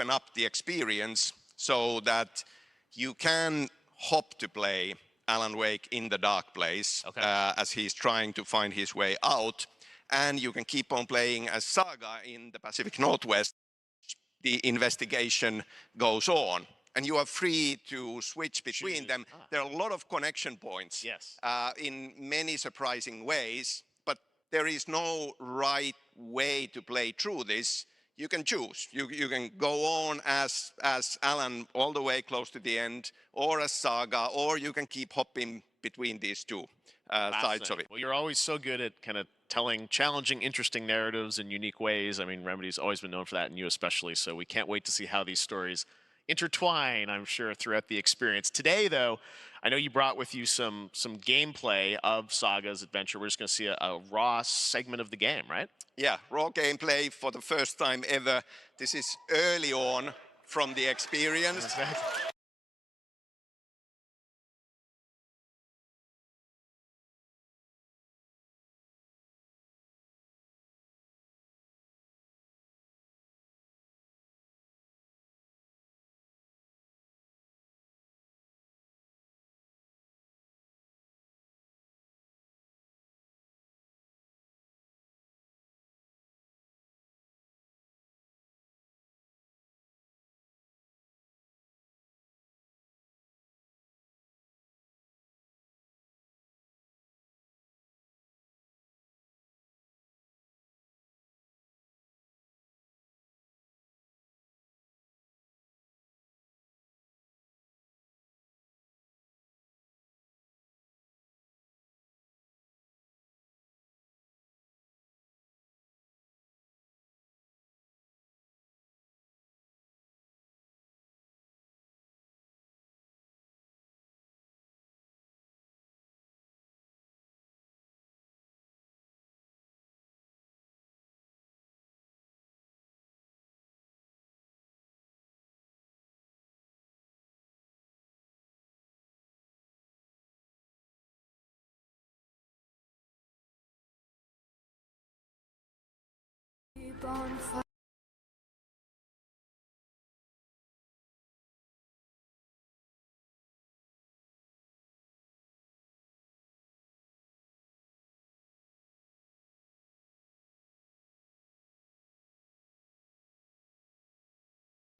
open up the experience so that you can hop to play Alan Wake in the dark place as he's trying to find his way out. And you can keep on playing as Saga in the Pacific Northwest. The investigation goes on. And you are free to switch between them. There are a lot of connection points in many surprising ways, but there is no right way to play through this. You can choose. You can go on as Alan all the way close to the end, or as Saga, or you can keep hopping between these two sides of it. Well, you're always so good at kind of telling challenging, interesting narratives in unique ways. I mean, Remedy's always been known for that, and you especially, so we can't wait to see how these stories intertwine, I'm sure, throughout the experience. Today, though, I know you brought with you some gameplay of Saga's adventure. We're just going to see a raw segment of the game, right? Yeah, raw gameplay for the first time ever. This is early on from the experience. Exactly.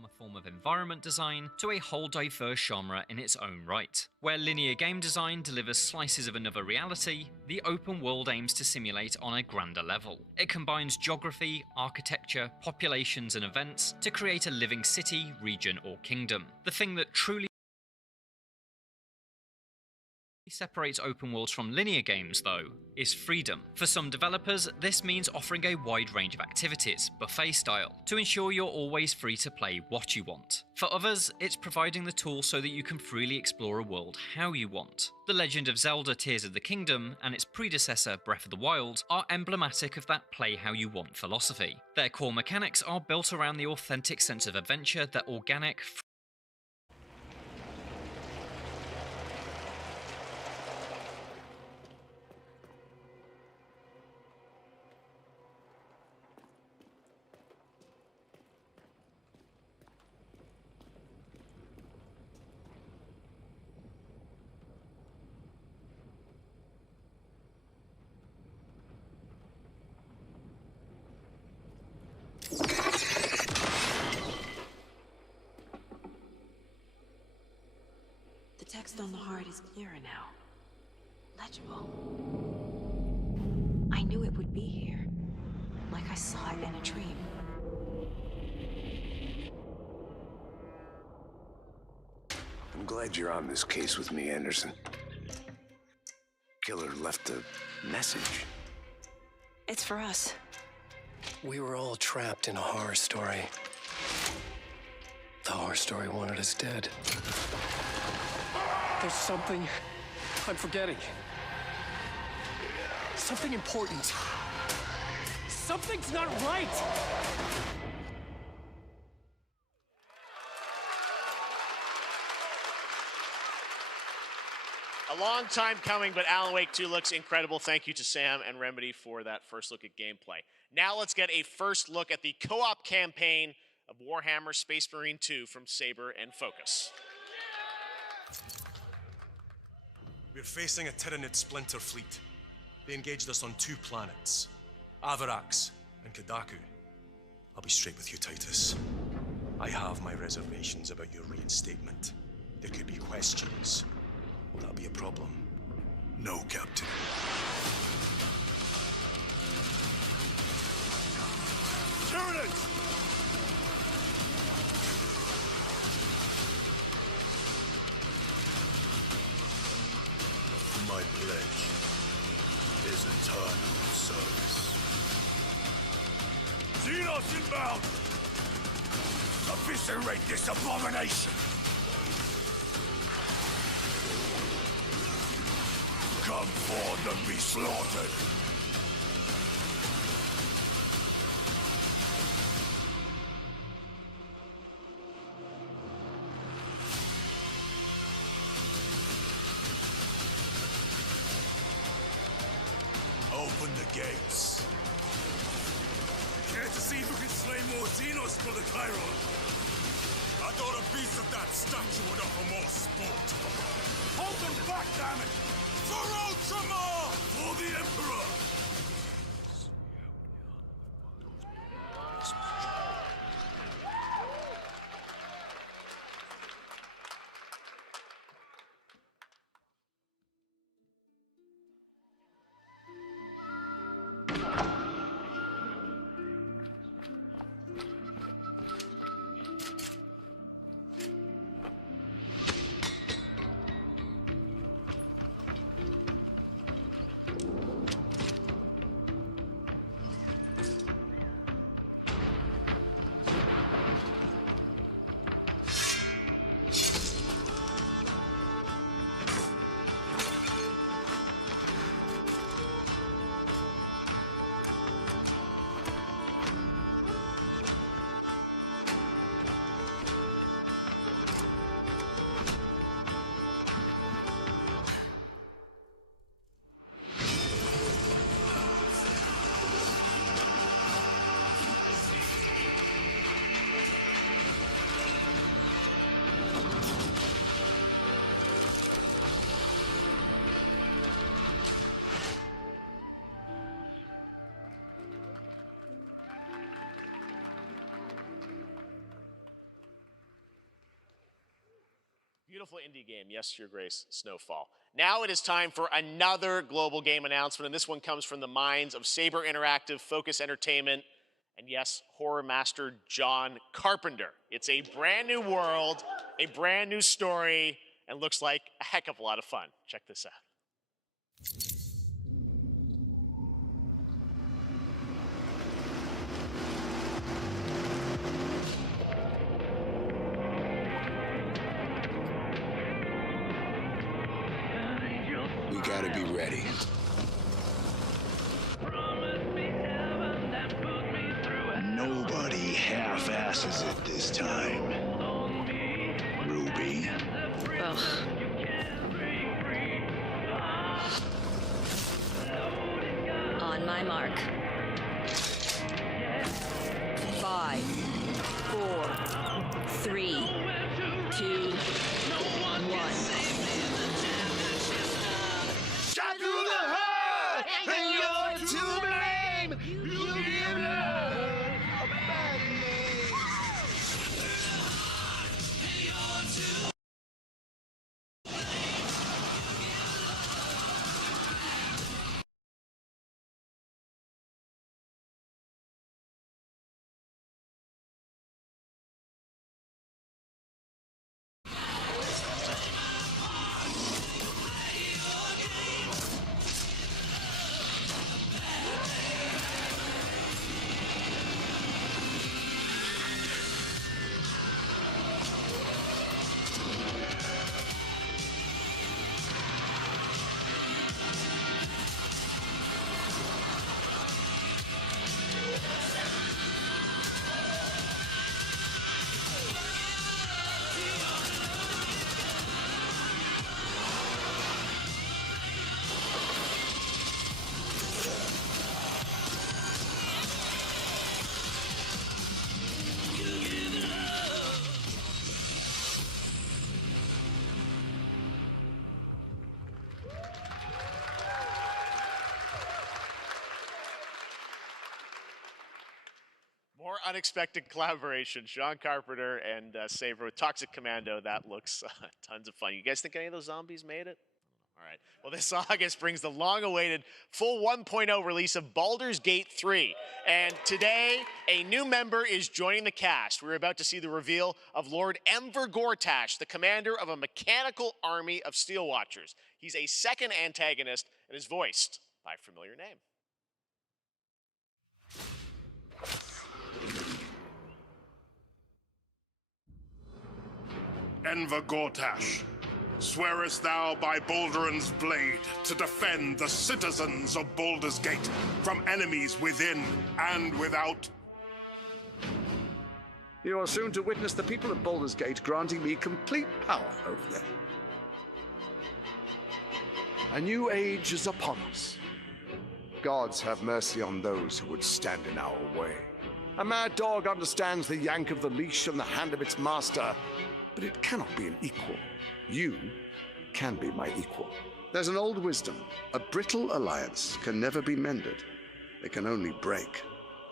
A form of environment design to a whole diverse genre in its own right. Where linear game design delivers slices of another reality, the open world aims to simulate on a grander level. It combines geography, architecture, populations and events to create a living city, region or kingdom. The thing that truly separates open worlds from linear games, though, is freedom. For some developers, this means offering a wide range of activities, buffet style, to ensure you're always free to play what you want. For others, it's providing the tools so that you can freely explore a world how you want. The Legend of Zelda Tears of the Kingdom and its predecessor Breath of the Wild are emblematic of that play how you want philosophy. Their core mechanics are built around the authentic sense of adventure that organic, The text on the heart is clearer now. Legible. I knew it would be here. Like I saw it in a dream. I'm glad you're on this case with me, Anderson. Killer left a message. It's for us. We were all trapped in a horror story. The horror story wanted us dead. There's something I'm forgetting. Something important. Something's not right! A long time coming, but Alan Wake 2 looks incredible. Thank you to Sam and Remedy for that first look at gameplay. Now let's get a first look at the co-op campaign of Warhammer Space Marine 2 from Saber and Focus. We're facing a Tyranid splinter fleet. They engaged us on 2 planets, Avarax and Kadaku. I'll be straight with you, Titus. I have my reservations about your reinstatement. There could be questions. Will that be a problem? No, Captain. Tyranids! My pledge is eternal service. Xenos inbound! Eviscerate this abomination! Come forth and be slaughtered! Open the gates. Care to see who can slay more Xenos for the Chiron? I thought a piece of that statue would offer more sport. Hold them back, damn it! For Ultramar! For the Emperor! Beautiful indie game, yes, Your Grace, Snowfall. Now it is time for another global game announcement, and this one comes from the minds of Saber Interactive, Focus Entertainment, and yes, horror master John Carpenter. It's a brand new world, a brand new story, and looks like a heck of a lot of fun. Check this out. We gotta be ready. Nobody half-asses it this time. Ruby. Ugh. On my mark. 5, 4, 3, 2, 1. unexpected collaboration. Sean Carpenter and Saber with Toxic Commando. That looks tons of fun. You guys think any of those zombies made it? All right. Well, this August brings the long-awaited full 1.0 release of Baldur's Gate 3. And today, a new member is joining the cast. We're about to see the reveal of Lord Enver Gortash, the commander of a mechanical army of Steel Watchers. He's a second antagonist and is voiced by a familiar name. Enver Gortash, swearest thou by Balduran's blade to defend the citizens of Baldur's Gate from enemies within and without? You are soon to witness the people of Baldur's Gate granting me complete power over them. A new age is upon us. Gods have mercy on those who would stand in our way. A mad dog understands the yank of the leash from the hand of its master, but it cannot be an equal. You can be my equal. There's an old wisdom. A brittle alliance can never be mended. It can only break.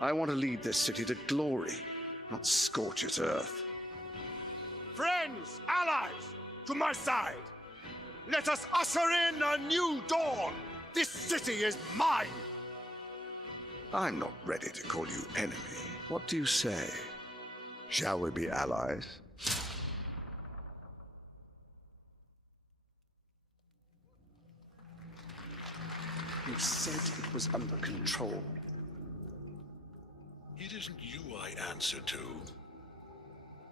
I want to lead this city to glory, not scorch its earth. Friends, allies, to my side. Let us usher in a new dawn. This city is mine. I'm not ready to call you enemy. What do you say? Shall we be allies? You said it was under control. It isn't you I answer to,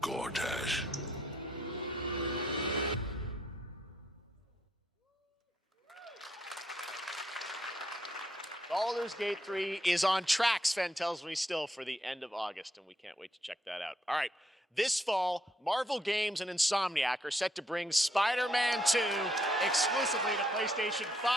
Gortash. Baldur's Gate 3 is on track, Sven tells me, still for the end of August, and we can't wait to check that out. All right, this fall, Marvel Games and Insomniac are set to bring Spider-Man 2 exclusively to PlayStation 5.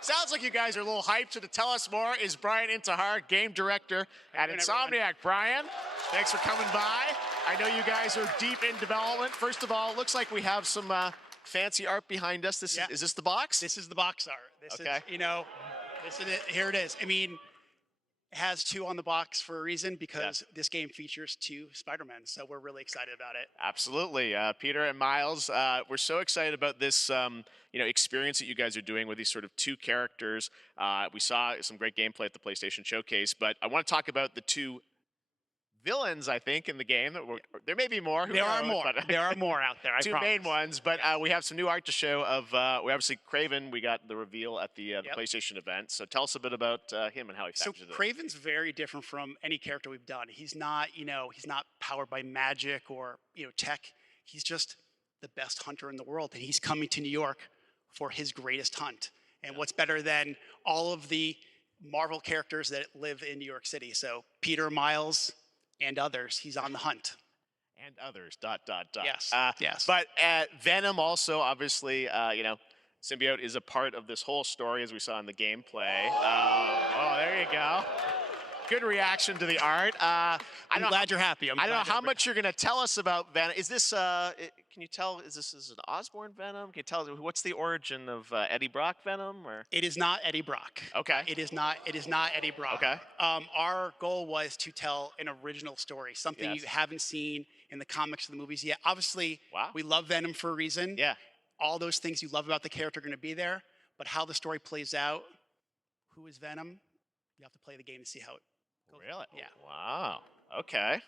Sounds like you guys are a little hyped, so to tell us more is Brian Intihar, game director at Insomniac. Brian, thanks for coming by. I know you guys are deep in development. First of all, it looks like we have some fancy art behind us. Is this the box? This is the box art. This is, this is it. Here it is. I mean, it has 2 on the box for a reason, because this game features 2 Spider-Men, so we're really excited about it. Absolutely. Peter and Miles, we're so excited about this experience that you guys are doing with these sort of 2 characters. We saw some great gameplay at the PlayStation Showcase, but I want to talk about the 2 villains, I think, in the game. There may be more. There are more. There are more out there, I 2 promise. main ones, but we have some new art to show of, we obviously, Kraven, we got the reveal at the PlayStation event. So tell us a bit about him and how he factors in. So Kraven's very different from any character we've done. He's not, he's not powered by magic or, tech. He's just the best hunter in the world, and he's coming to New York for his greatest hunt. And what's better than all of the Marvel characters that live in New York City? So Peter, Miles, and others, he's on the hunt. And others, ... Yes, yes. But Venom also, obviously, Symbiote is a part of this whole story, as we saw in the gameplay. Oh, there you go. Good reaction to the art. I'm glad you're happy. I don't know how much you're going to tell us about Venom. Is this, can you tell, is this an Osborn Venom? Can you tell, what's the origin of Eddie Brock Venom? Or? It is not Eddie Brock. Okay. It is not Eddie Brock. Okay. Our goal was to tell an original story, something you haven't seen in the comics or the movies yet. Obviously, we love Venom for a reason. Yeah. All those things you love about the character are going to be there, but how the story plays out, who is Venom, you have to play the game to see how it goes. Really? Yeah. Wow. Okay.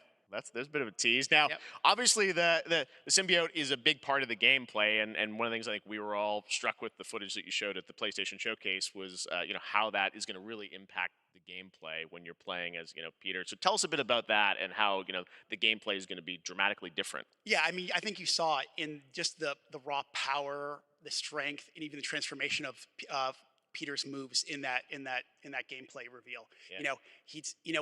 There's a bit of a tease. Now, obviously, the symbiote is a big part of the gameplay, and one of the things I think we were all struck with the footage that you showed at the PlayStation Showcase was, how that is going to really impact the gameplay when you're playing as, Peter. So tell us a bit about that and how, the gameplay is going to be dramatically different. Yeah, I mean, I think you saw it in just the raw power, the strength, and even the transformation of Peter's moves in that gameplay reveal. Yeah.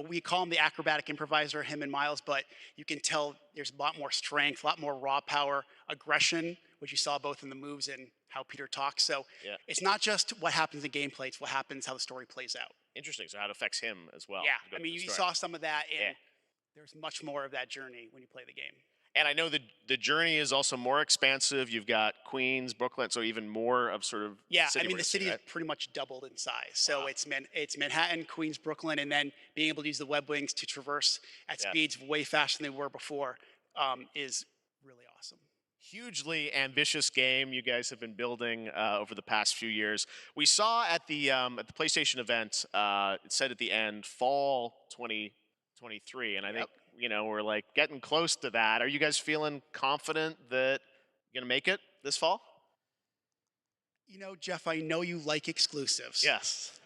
We call him the acrobatic improviser, him and Miles, but you can tell there's a lot more strength, a lot more raw power, aggression, which you saw both in the moves and how Peter talks. So it's not just what happens in gameplay, it's what happens, how the story plays out. Interesting. So how it affects him as well. Yeah, I mean, you saw some of that, and there's much more of that journey when you play the game. And I know the journey is also more expansive. You've got Queens, Brooklyn, so even more of sort of Yeah, city I mean the city right? is pretty much doubled in size. So it's Manhattan, Queens, Brooklyn, and then being able to use the web wings to traverse at speeds way faster than they were before is really awesome. Hugely ambitious game you guys have been building over the past few years. We saw at the PlayStation event, it said at the end, fall 2023, and I think we're like getting close to that. Are you guys feeling confident that you're gonna make it this fall? You know, Jeff, I know you like exclusives. Yes.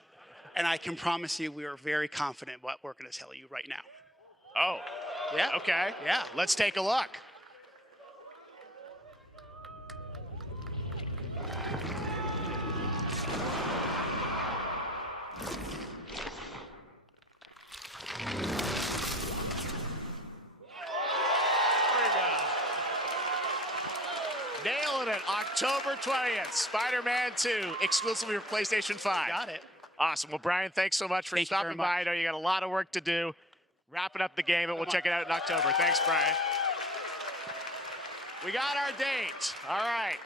And I can promise you we are very confident what we're going to tell you right now. Oh. Yeah. Okay. Yeah. Let's take a look. Nailing it. October 20th, Spider-Man 2, exclusively for PlayStation 5. Got it. Awesome. Well, Brian, thanks so much for stopping by. I know you got a lot of work to do. Wrapping up the game, and we'll check it out in October. Thanks, Brian. We got our date. All right.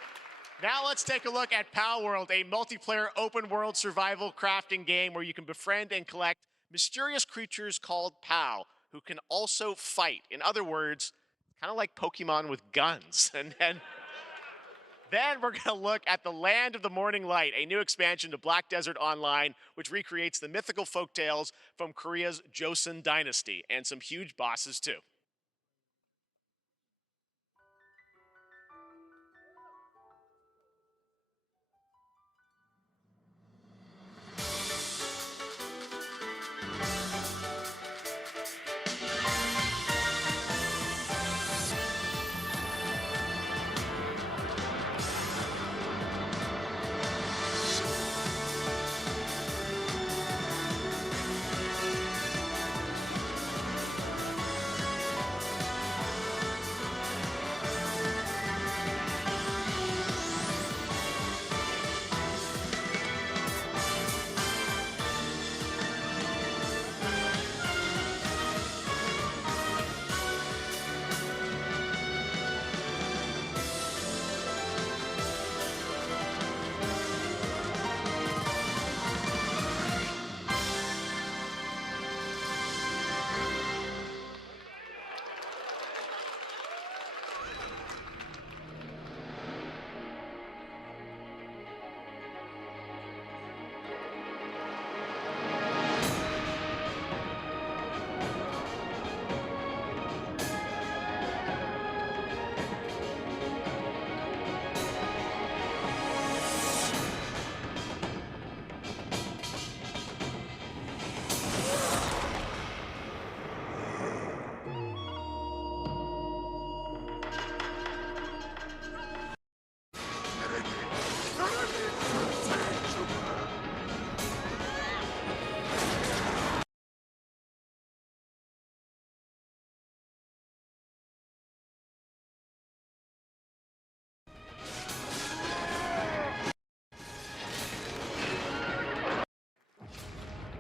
Now let's take a look at Pal World, a multiplayer open-world survival crafting game where you can befriend and collect mysterious creatures called Pal, who can also fight. In other words, kind of like Pokemon with guns. And then we're going to look at the Land of the Morning Light, a new expansion to Black Desert Online, which recreates the mythical folktales from Korea's Joseon dynasty, and some huge bosses too.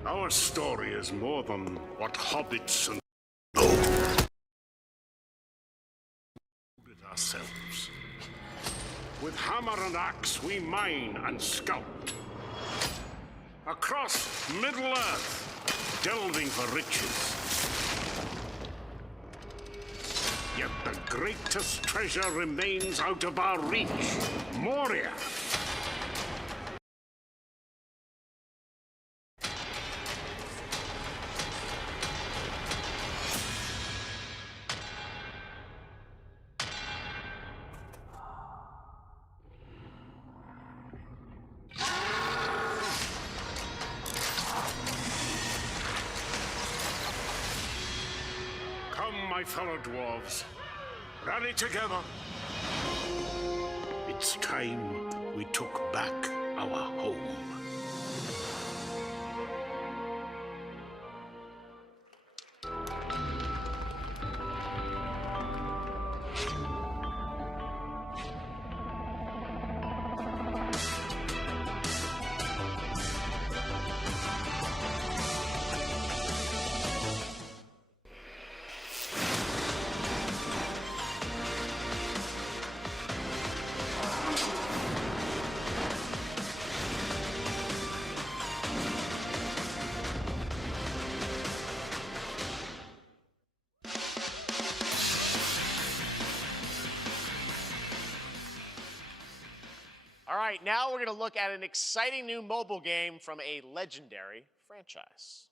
Our story is more than what hobbits and ourselves. With hammer and axe, we mine and scout. Across Middle-earth, delving for riches. Yet the greatest treasure remains out of our reach. Moria. My fellow dwarves, rally together. It's time we took back our home. right, now we're going to look at an exciting new mobile game from a legendary franchise.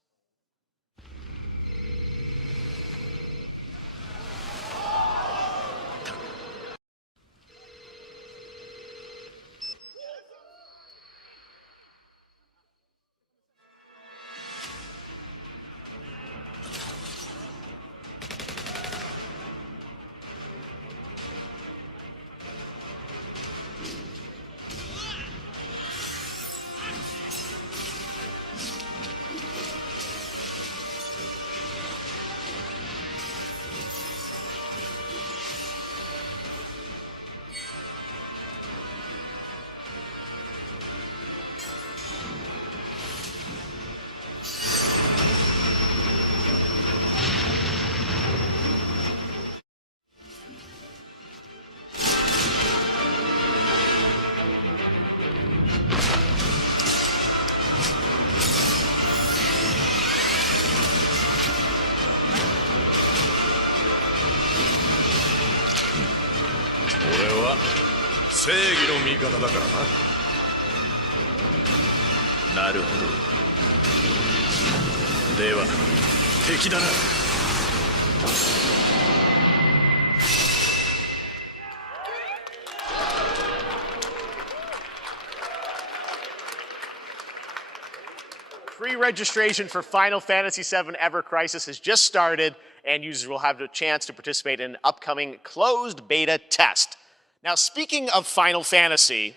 Pre-registration for Final Fantasy VII Ever Crisis has just started, and users will have the chance to participate in an upcoming closed beta test. Now, speaking of Final Fantasy,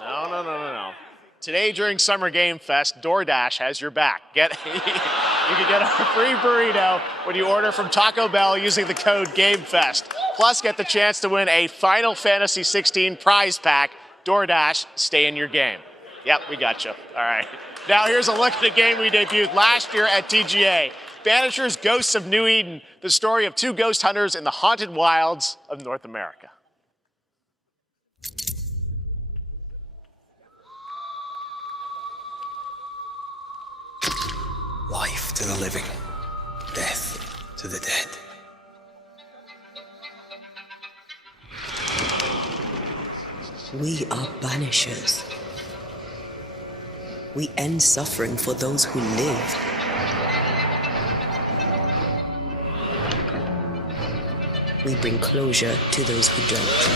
no. Today during Summer Game Fest, DoorDash has your back. You can get a free burrito when you order from Taco Bell using the code GameFest. Plus, get the chance to win a Final Fantasy 16 prize pack. DoorDash, stay in your game. Yep, we got you. All right. Now here's a look at the game we debuted last year at TGA. Banishers Ghosts of New Eden, the story of two ghost hunters in the haunted wilds of North America. Life to the living, death to the dead. We are banishers. We end suffering for those who live. We bring closure to those who don't.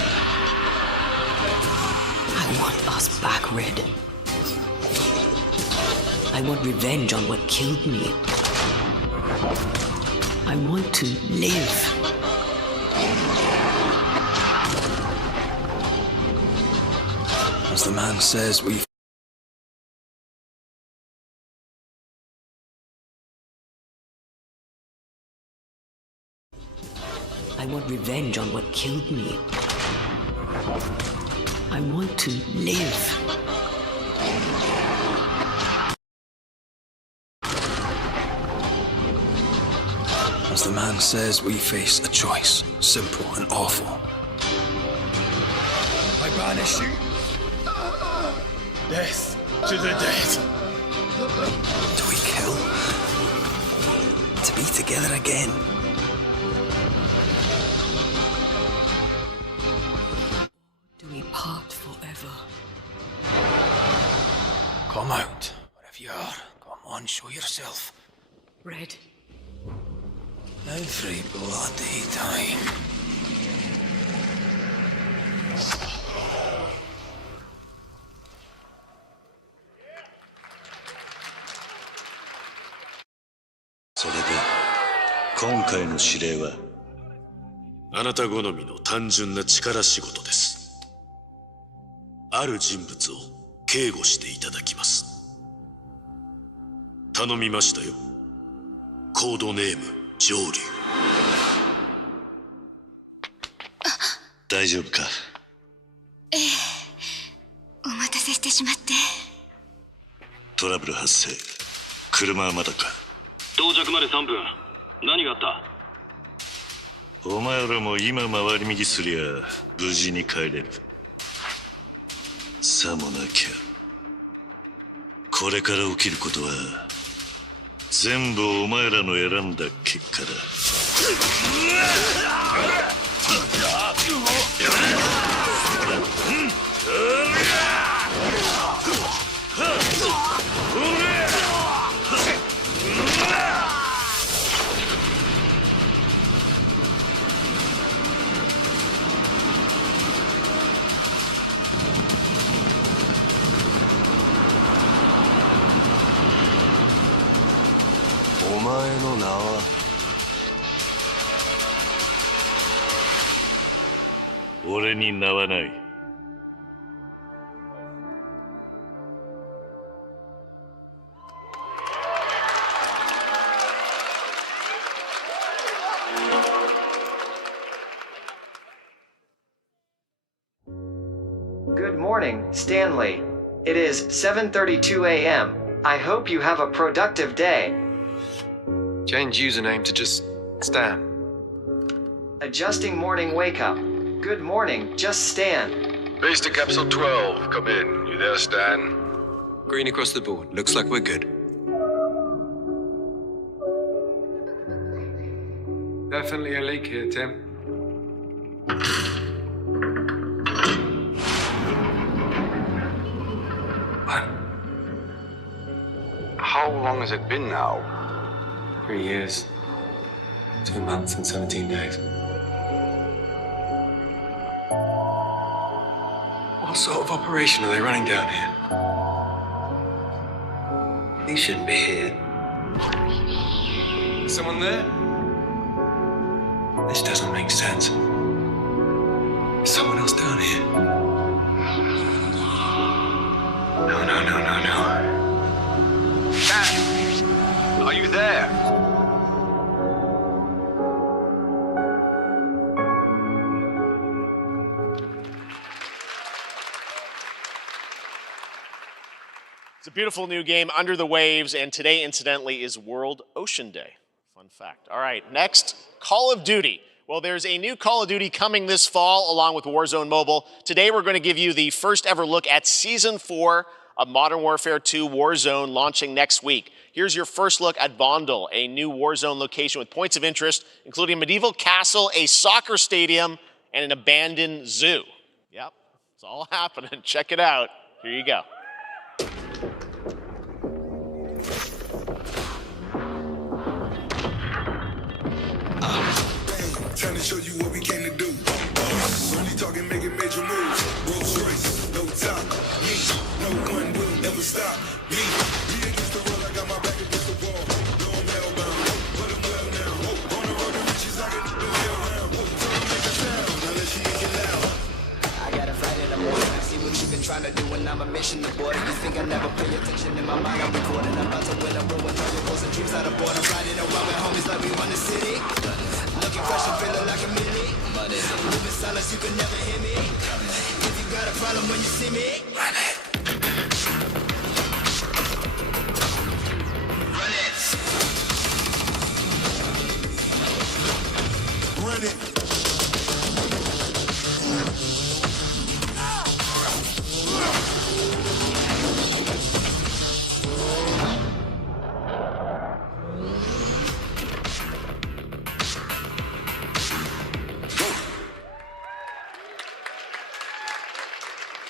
I want us back, Red. I want revenge on what killed me. I want to live. As the man says, we I want revenge on what killed me. I want to live. As the man says, we face a choice, simple and awful. I banish you. Death to the dead. Do we kill? To be together again. Do we part forever? Come out, wherever you are. Come on, show yourself. Red. Every bloody time.それで今回の指令はあなた好みの単純な力仕事です。ある人物を警護していただきます。頼みましたよ。コードネーム上流。大丈夫か？ええ、お待たせしてしまって。トラブル発生。車はまだか？到着まで3分。何があった？お前らも今回り右すりゃ無事に帰れる。さもなきゃこれから起きることは全部お前らの選んだ結果だ。前の名は俺に名はない。Good morning, Stanley. It is 7:32 a.m. I hope you have a productive day. Change username to just Stan. Adjusting morning wake up. Good morning, just Stan. Base to Capsule 12. Come in. You there, Stan? Green across the board. Looks like we're good. Definitely a leak here, Tim. How long has it been now? 3 years. 2 months and 17 days. What sort of operation are they running down here? He shouldn't be here. Someone there? This doesn't make sense. There's someone else down here. No. Stan! Are you there? It's a beautiful new game, Under the Waves, and today, incidentally, is World Ocean Day. Fun fact. All right, next, Call of Duty. Well, there's a new Call of Duty coming this fall along with Warzone Mobile. Today, we're going to give you the first ever look at Season 4 of Modern Warfare 2 Warzone launching next week. Here's your first look at Vondel, a new Warzone location with points of interest, including a medieval castle, a soccer stadium, and an abandoned zoo. Yep, it's all happening. Check it out. Here you go. Trying to show you what we came to do. Only talking, making major moves. Rolls Royce, no top. Me, no one will ever stop. Me against the wall, I got my back against the wall. No, I'm hellbound, but I'm well now. On the road to riches, I get the hell round. Tell them make a sound, now let she get loud. I gotta fight in the morning. I see what you've been trying to do when I'm a mission aborted. You think I never pay attention? In my mind, I'm recording. I'm about to win a ruin. Target goals and dreams out of board. I'm riding around with homies like we run the city. Looking fresh and feeling like a mini. Moving silence, you can never hear me. If you got a problem when you see me, run it. Run it. Run it.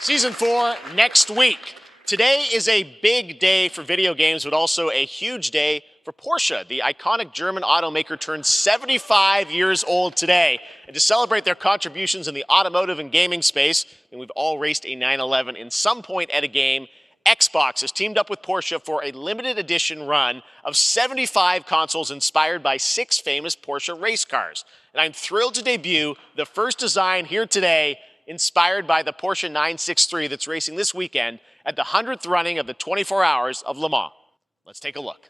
Season 4 next week. Today is a big day for video games, but also a huge day for Porsche. The iconic German automaker turned 75 years old today. And to celebrate their contributions in the automotive and gaming space, and we've all raced a 911 in some point at a game, Xbox has teamed up with Porsche for a limited edition run of 75 consoles inspired by 6 famous Porsche race cars. And I'm thrilled to debut the first design here today, inspired by the Porsche 963 that's racing this weekend at the 100th running of the 24 Hours of Le Mans. Let's take a look.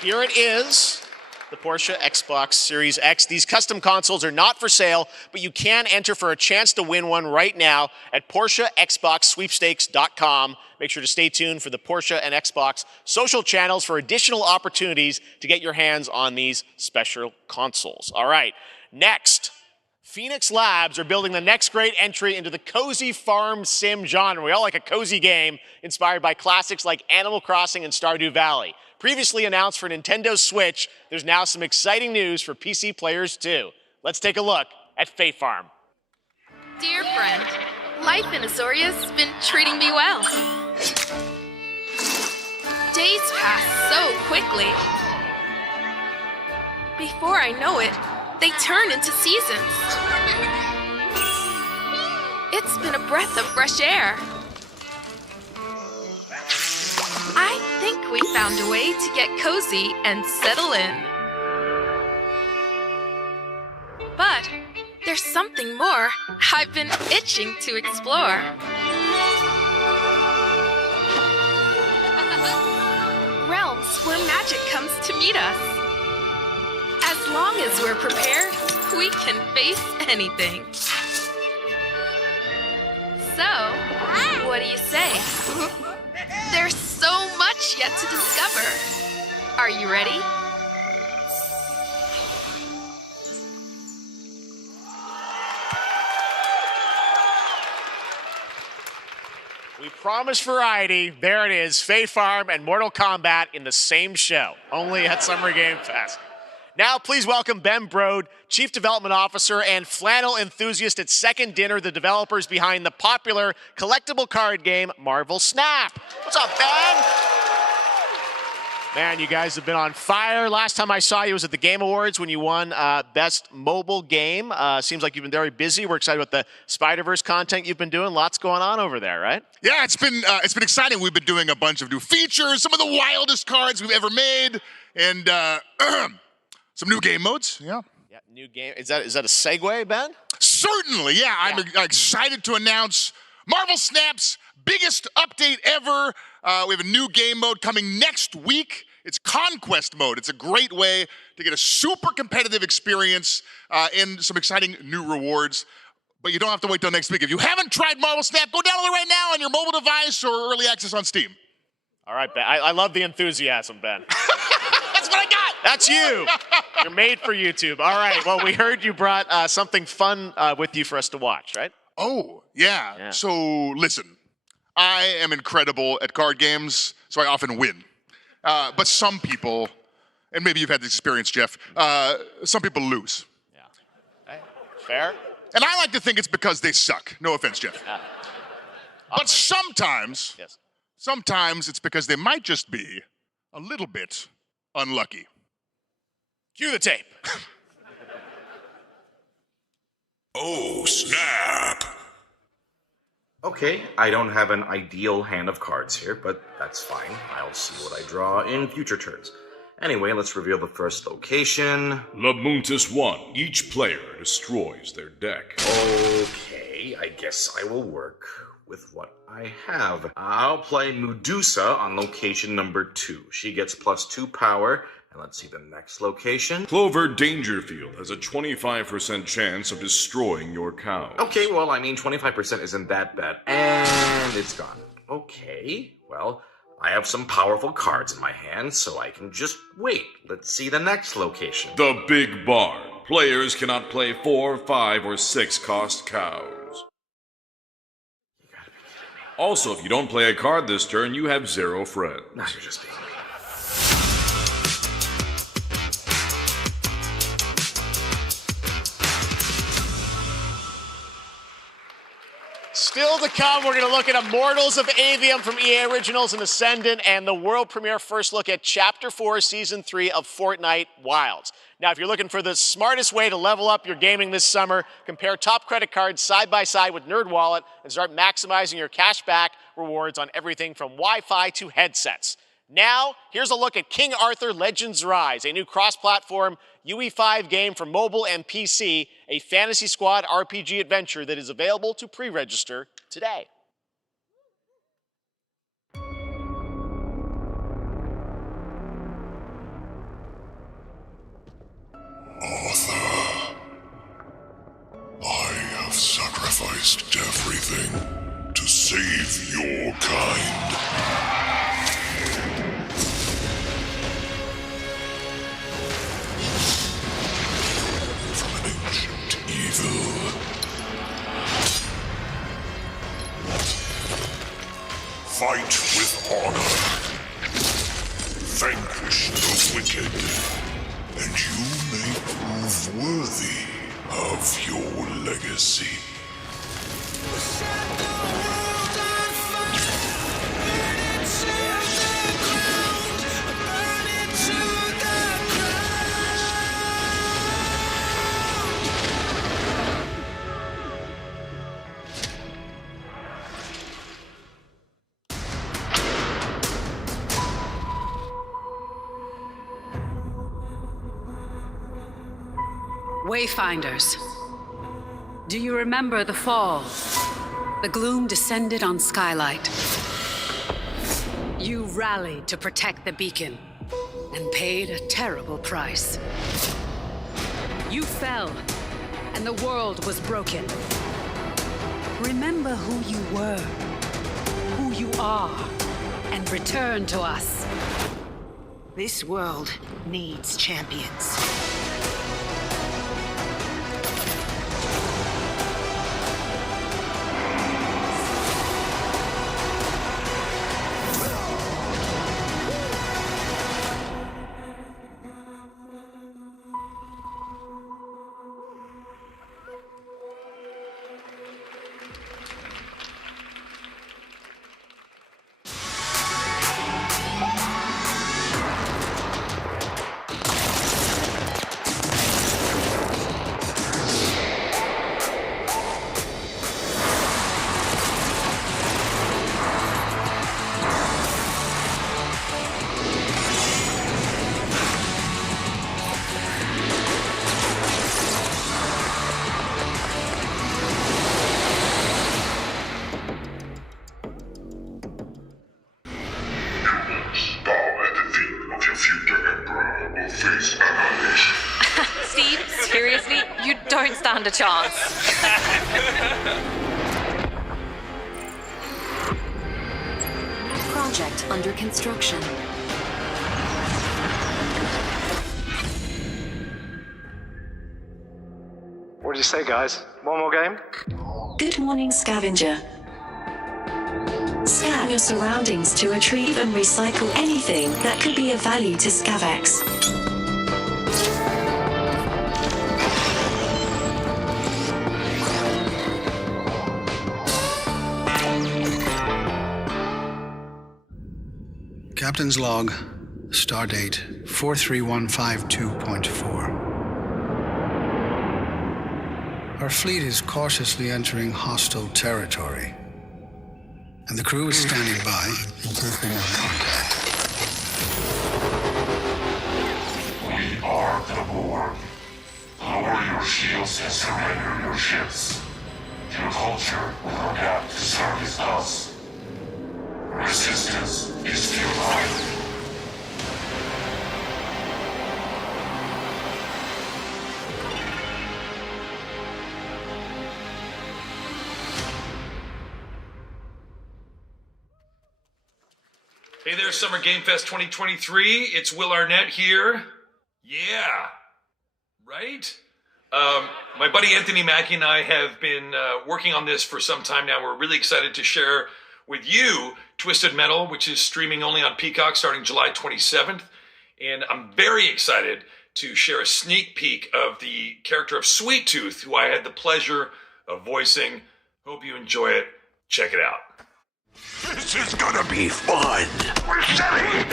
Here it is, the Porsche Xbox Series X. These custom consoles are not for sale, but you can enter for a chance to win one right now at PorscheXboxSweepstakes.com. Make sure to stay tuned for the Porsche and Xbox social channels for additional opportunities to get your hands on these special consoles. All right, next, Phoenix Labs are building the next great entry into the cozy farm sim genre. We all like a cozy game inspired by classics like Animal Crossing and Stardew Valley. Previously announced for Nintendo Switch, there's now some exciting news for PC players too. Let's take a look at Fae Farm. Dear friend, life in Azoria's been treating me well. Days pass so quickly. Before I know it, they turn into seasons. It's been a breath of fresh air. I think we found a way to get cozy and settle in. But there's something more I've been itching to explore. Realms where magic comes to meet us. As long as we're prepared, we can face anything. So, what do you say? There's so much yet to discover. Are you ready? We promised variety. There it is, Fae Farm and Mortal Kombat in the same show, only at Summer Game Fest. Now, please welcome Ben Brode, Chief Development Officer and flannel enthusiast at Second Dinner, the developers behind the popular collectible card game Marvel Snap. What's up, Ben? Man, you guys have been on fire. Last time I saw you was at the Game Awards when you won Best Mobile Game. Seems like you've been very busy. We're excited about the Spider-Verse content you've been doing. Lots going on over there, right? Yeah, it's been exciting. We've been doing a bunch of new features, some of the wildest cards we've ever made, and some new game modes. Yeah. Yeah, new game. Is that a segue, Ben? Certainly, yeah. I'm excited to announce Marvel Snap's biggest update ever. We have a new game mode coming next week. It's Conquest mode. It's a great way to get a super competitive experience and some exciting new rewards. But you don't have to wait till next week. If you haven't tried Marvel Snap, go download it right now on your mobile device or early access on Steam. All right, Ben. I love the enthusiasm, Ben. That's what I got. That's you. You're made for YouTube. All right. Well, we heard you brought something fun with you for us to watch, right? Oh, yeah. So listen, I am incredible at card games, so I often win. But some people, and maybe you've had this experience, Jeff, some people lose. Yeah. Okay. Fair. And I like to think it's because they suck. No offense, Jeff. Yeah. But sometimes, sometimes it's because they might just be a little bit unlucky. Cue the tape. Oh, snap! Okay, I don't have an ideal hand of cards here, but that's fine. I'll see what I draw in future turns. Anyway, let's reveal the first location. Labuntus 1. Each player destroys their deck. Okay, I guess I will work with what I have. I'll play Medusa on location number 2. She gets +2 power. And let's see the next location. Clover Dangerfield has a 25% chance of destroying your cow. Okay, well, I mean, 25% isn't that bad. And it's gone. Okay, well, I have some powerful cards in my hand, so I can just wait. Let's see the next location. The Big Barn. Players cannot play 4, 5, or 6 cost cows. You gotta be kidding me. Also, if you don't play a card this turn, you have 0 friends. Now you're just being mean. Still to come, we're going to look at Immortals of Avium from EA Originals and Ascendant and the world premiere first look at Chapter 4, Season 3 of Fortnite Wilds. Now, if you're looking for the smartest way to level up your gaming this summer, compare top credit cards side by side with NerdWallet and start maximizing your cashback rewards on everything from Wi-Fi to headsets. Now, here's a look at King Arthur Legends Rise, a new cross-platform UE5 game for mobile and PC, a Fantasy Squad RPG adventure that is available to pre-register today. Arthur, I have sacrificed everything to save your kind. From an ancient evil. vanquish the wicked, and you may prove worthy of your legacy. Wayfinders, do you remember the fall? The gloom descended on Skylight. You rallied to protect the beacon and paid a terrible price. You fell, and the world was broken. Remember who you were, who you are, and return to us. This world needs champions. Steve, seriously, you don't stand a chance. Project under construction. What did you say, guys? One more game? Good morning, scavenger. Scan your surroundings to retrieve and recycle anything that could be of value to Scavax. Captain's log, stardate 43152.4. Our fleet is cautiously entering hostile territory, and the crew is standing by in case they want contact. We are the Borg. Lower your shields and surrender your ships. Your culture will adapt to service us. Resistance is futile. Hey there, Summer Game Fest 2023. It's Will Arnett here. Yeah, right? My buddy Anthony Mackie and I have been working on this for some time now. We're really excited to share with you Twisted Metal, which is streaming only on Peacock starting July 27th. And I'm very excited to share a sneak peek of the character of Sweet Tooth, who I had the pleasure of voicing. Hope you enjoy it. Check it out. This is gonna be fun. We're setting.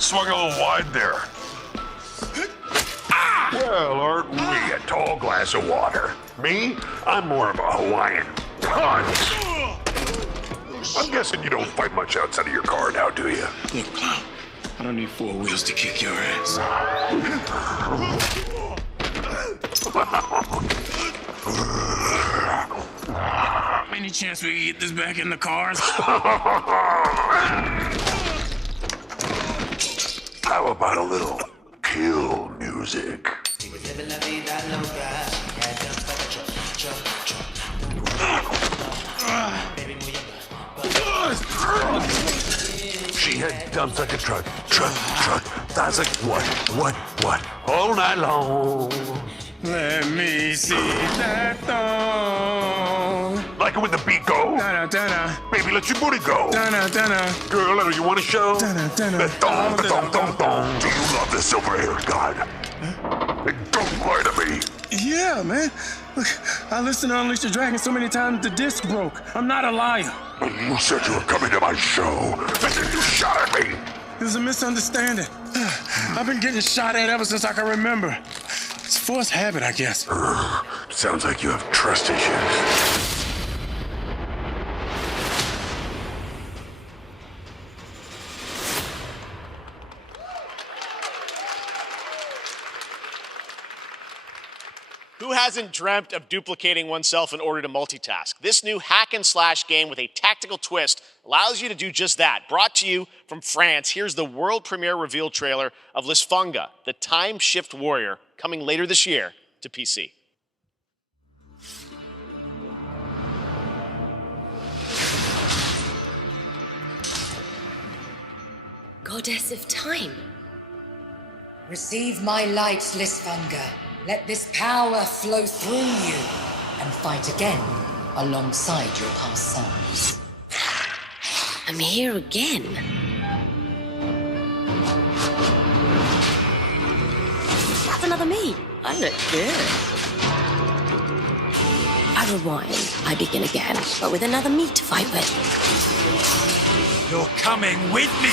Swung a little wide there. Well, aren't we a tall glass of water? Me? I'm more of a Hawaiian punch. I'm guessing you don't fight much outside of your car now, do you? Look, Clown, I don't need four wheels to kick your ass. Any chance we can get this back in the cars? How about a little kill music? She had dumps like a truck. That's like what? All night long. Let me see that thong. Like it when the beat goes. go. Baby, let your booty go. Girl, you want to show? Dong, dong, dong, dong. Do you love the silver-haired god? Don't lie to me. Yeah, man. Look, I listened to Unleash the Dragon so many times the disc broke. I'm not a liar. You said you were coming to my show, and then you shot at me. It was a misunderstanding. I've been getting shot at ever since I can remember. It's a forced habit, I guess. Sounds like you have trust issues. Who hasn't dreamt of duplicating oneself in order to multitask? This new hack and slash game with a tactical twist allows you to do just that. Brought to you from France, here's the world premiere reveal trailer of Lisfunga, the time shift warrior, coming later this year to PC. Goddess of time. Receive my light, Lisfunga. Let this power flow through you and fight again alongside your past selves. I'm here again. That's another me. I look good. I rewind. I begin again, but with another me to fight with. You're coming with me!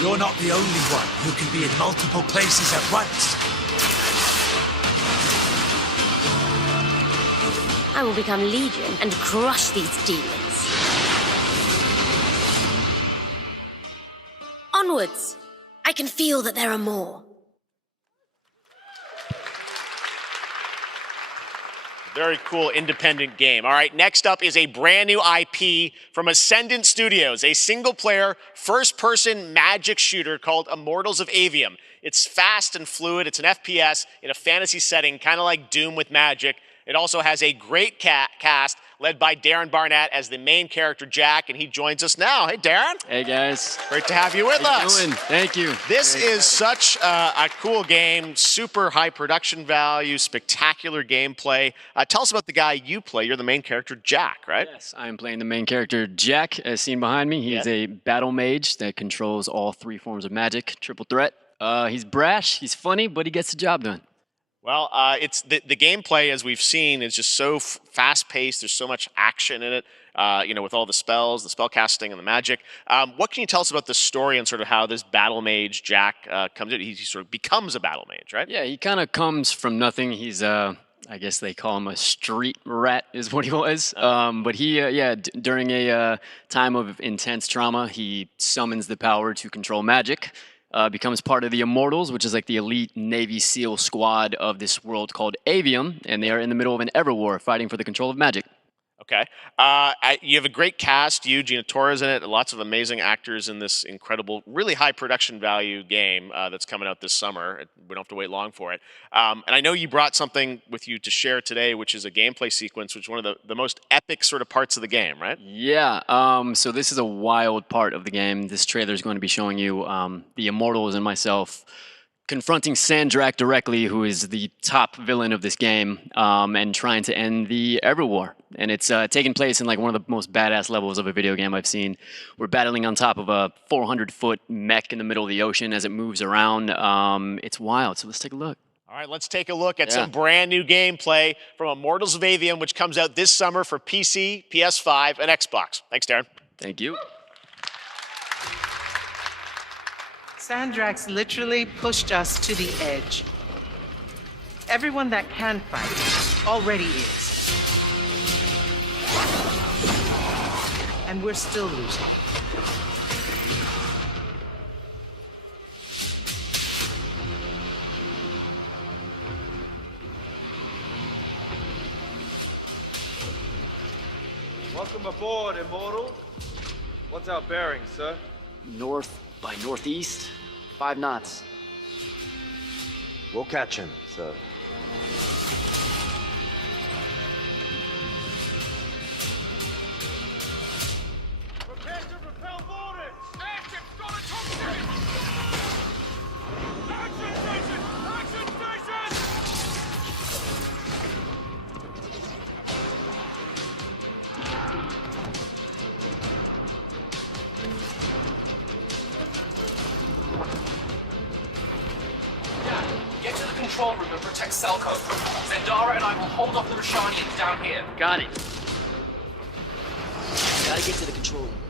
You're not the only one who can be in multiple places at once. I will become Legion and crush these demons. Onwards! I can feel that there are more. Very cool independent game. All right, next up is a brand new IP from Ascendant Studios, a single-player, first-person magic shooter called Immortals of Avium. It's fast and fluid. It's an FPS in a fantasy setting, kind of like Doom with magic. It also has a great cast led by Darren Barnett as the main character, Jack, and he joins us now. Hey, Darren. Hey, guys. Great to have you with us. How you doing? Thank you. This is such a cool game, super high production value, spectacular gameplay. Tell us about the guy you play. You're the main character, Jack, right? Yes, I'm playing the main character, Jack, as seen behind me. He's a battle mage that controls all three forms of magic, triple threat. He's brash, he's funny, but he gets the job done. Well, it's the gameplay, as we've seen, is just so fast-paced. There's so much action in it, with all the spells, the spell casting, and the magic. What can you tell us about the story and sort of how this battle mage, Jack, comes in? He sort of becomes a battle mage, right? Yeah, he kind of comes from nothing. He's, I guess they call him a street rat is what he was. But he, during a time of intense trauma, he summons the power to control magic. Becomes part of the Immortals, which is like the elite Navy SEAL squad of this world called Avium, and they are in the middle of an Everwar fighting for the control of magic. Okay. You have a great cast. You, Gina Torres in it. Lots of amazing actors in this incredible, really high production value game that's coming out this summer. We don't have to wait long for it. And I know you brought something with you to share today, which is a gameplay sequence, which is one of the most epic sort of parts of the game, right? Yeah. So this is a wild part of the game. This trailer is going to be showing you the Immortals and myself confronting Sandrak directly, who is the top villain of this game, and trying to end the Everwar. And it's taking place in like one of the most badass levels of a video game I've seen. We're battling on top of a 400-foot mech in the middle of the ocean as it moves around. It's wild, so let's take a look. All right, let's take a look at some brand new gameplay from Immortals of Avium, which comes out this summer for PC, PS5, and Xbox. Thanks, Darren. Thank you. Sandrax literally pushed us to the edge. Everyone that can fight already is. And we're still losing. Welcome aboard, Immortal. What's our bearing, sir? North by northeast, 5 knots. We'll catch him, sir. Prepare to repel boarders! Airship's got a top control room and protect Selko. Zendara and I will hold off the Rashanians down here. Got it. Gotta get to the control room.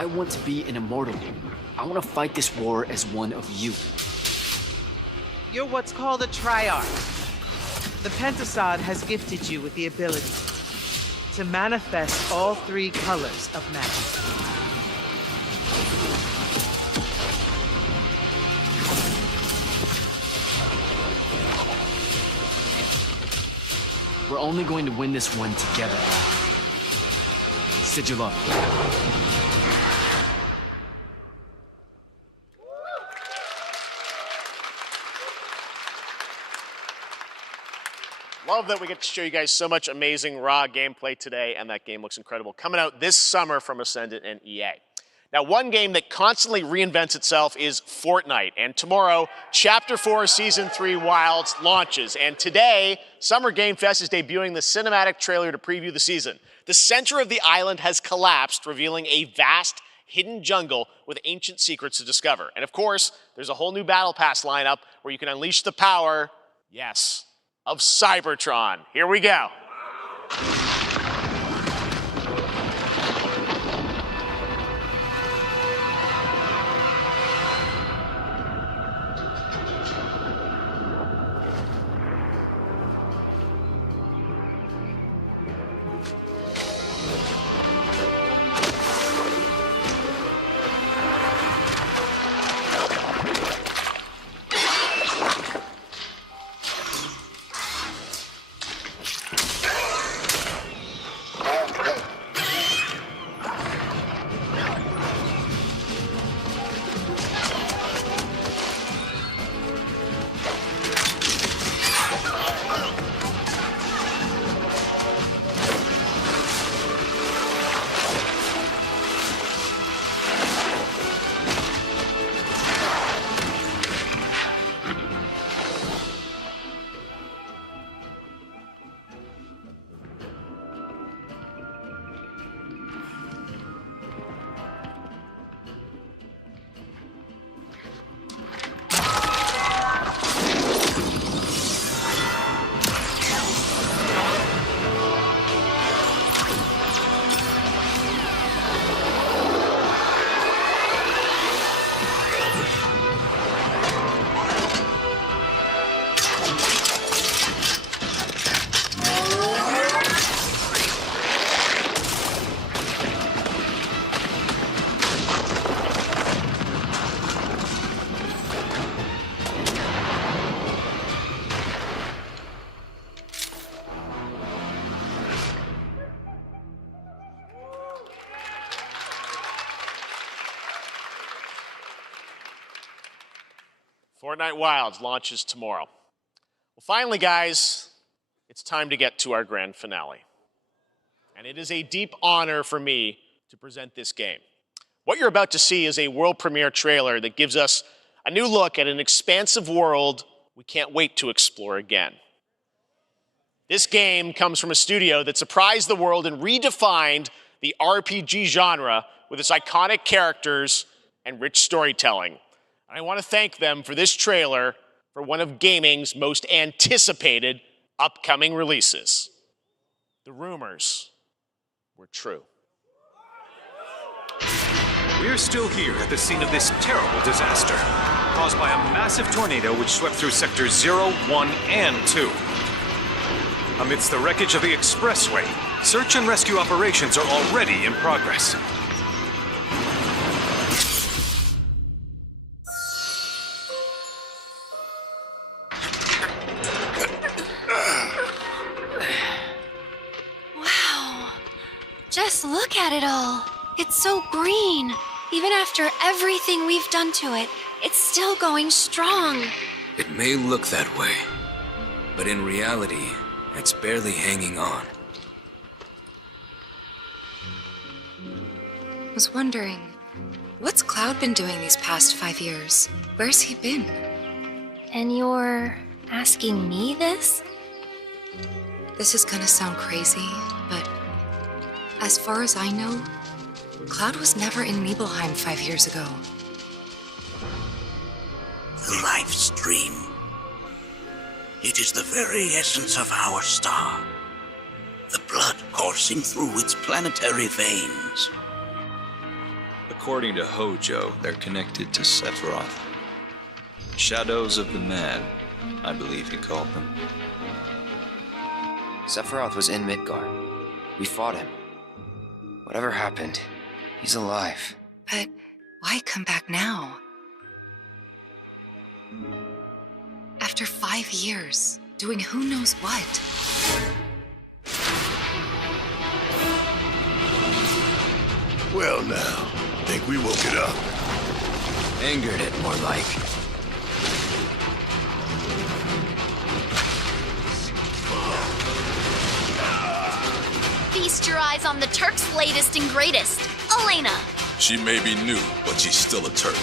I want to be an immortal. I want to fight this war as one of you. You're what's called a triarch. The Pentasod has gifted you with the ability to manifest all three colors of magic. We're only going to win this one together. Sigil. Love that we get to show you guys so much amazing raw gameplay today, and that game looks incredible. Coming out this summer from Ascendant and EA. Now, one game that constantly reinvents itself is Fortnite, and tomorrow, Chapter 4 Season 3 Wilds launches, and today, Summer Game Fest is debuting the cinematic trailer to preview the season. The center of the island has collapsed, revealing a vast, hidden jungle with ancient secrets to discover. And of course, there's a whole new Battle Pass lineup where you can unleash the power, yes, of Cybertron. Here we go. Fortnite Wilds launches tomorrow. Well, finally, guys, it's time to get to our grand finale. And it is a deep honor for me to present this game. What you're about to see is a world premiere trailer that gives us a new look at an expansive world we can't wait to explore again. This game comes from a studio that surprised the world and redefined the RPG genre with its iconic characters and rich storytelling. I want to thank them for this trailer for one of gaming's most anticipated upcoming releases. The rumors were true. We're still here at the scene of this terrible disaster, caused by a massive tornado which swept through sectors 0, 1, and 2. Amidst the wreckage of the expressway, search and rescue operations are already in progress. Wow. Just look at it all. It's so green. Even after everything we've done to it, it's still going strong. It may look that way, but in reality, it's barely hanging on. I was wondering, what's Cloud been doing these past 5 years? Where's he been? And you're asking me this? This is gonna sound crazy, but as far as I know, Cloud was never in Nibelheim 5 years ago. The life stream. It is the very essence of our star. The blood coursing through its planetary veins. According to Hojo, they're connected to Sephiroth. Shadows of the Mad, I believe he called them. Sephiroth was in Midgard. We fought him. Whatever happened, he's alive. But why come back now? After 5 years, doing who knows what? Well now, think we woke it up. Angered it, more like. Feast your eyes on the Turk's latest and greatest, Elena. She may be new, but she's still a Turk.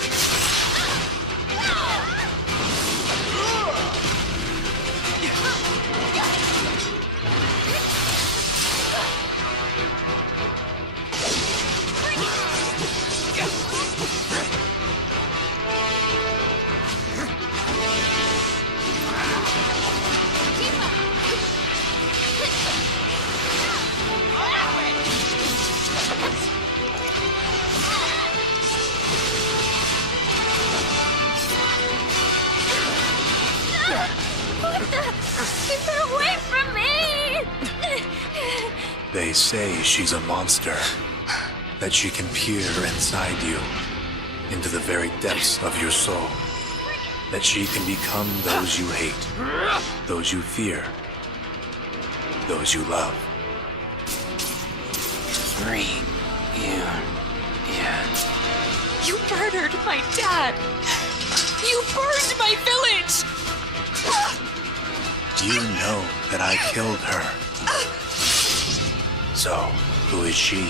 Keep her away from me! They say she's a monster, that she can peer inside you, into the very depths of your soul, that she can become those you hate, those you fear, those you love. Bring you in. You murdered my dad! You burned my village! You know that I killed her. So, who is she?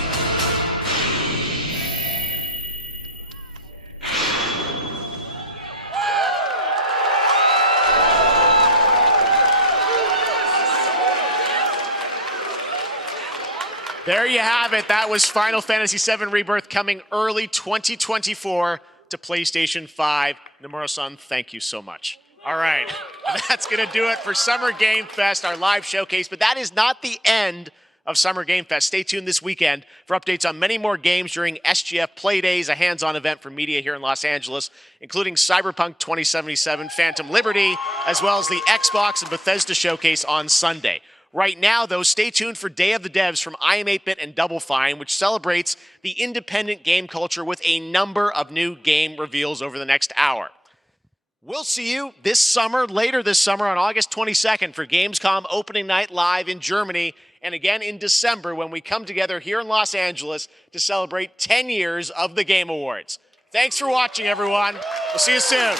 There you have it. That was Final Fantasy VII Rebirth coming early 2024 to PlayStation 5. Nomura-san, thank you so much. All right, that's going to do it for Summer Game Fest, our live showcase. But that is not the end of Summer Game Fest. Stay tuned this weekend for updates on many more games during SGF Play Days, a hands-on event for media here in Los Angeles, including Cyberpunk 2077, Phantom Liberty, as well as the Xbox and Bethesda showcase on Sunday. Right now, though, stay tuned for Day of the Devs from I Am 8-Bit and Double Fine, which celebrates the independent game culture with a number of new game reveals over the next hour. We'll see you this summer, later this summer on August 22nd for Gamescom opening night live in Germany, and again in December when we come together here in Los Angeles to celebrate 10 years of the Game Awards. Thanks for watching, everyone. We'll see you soon.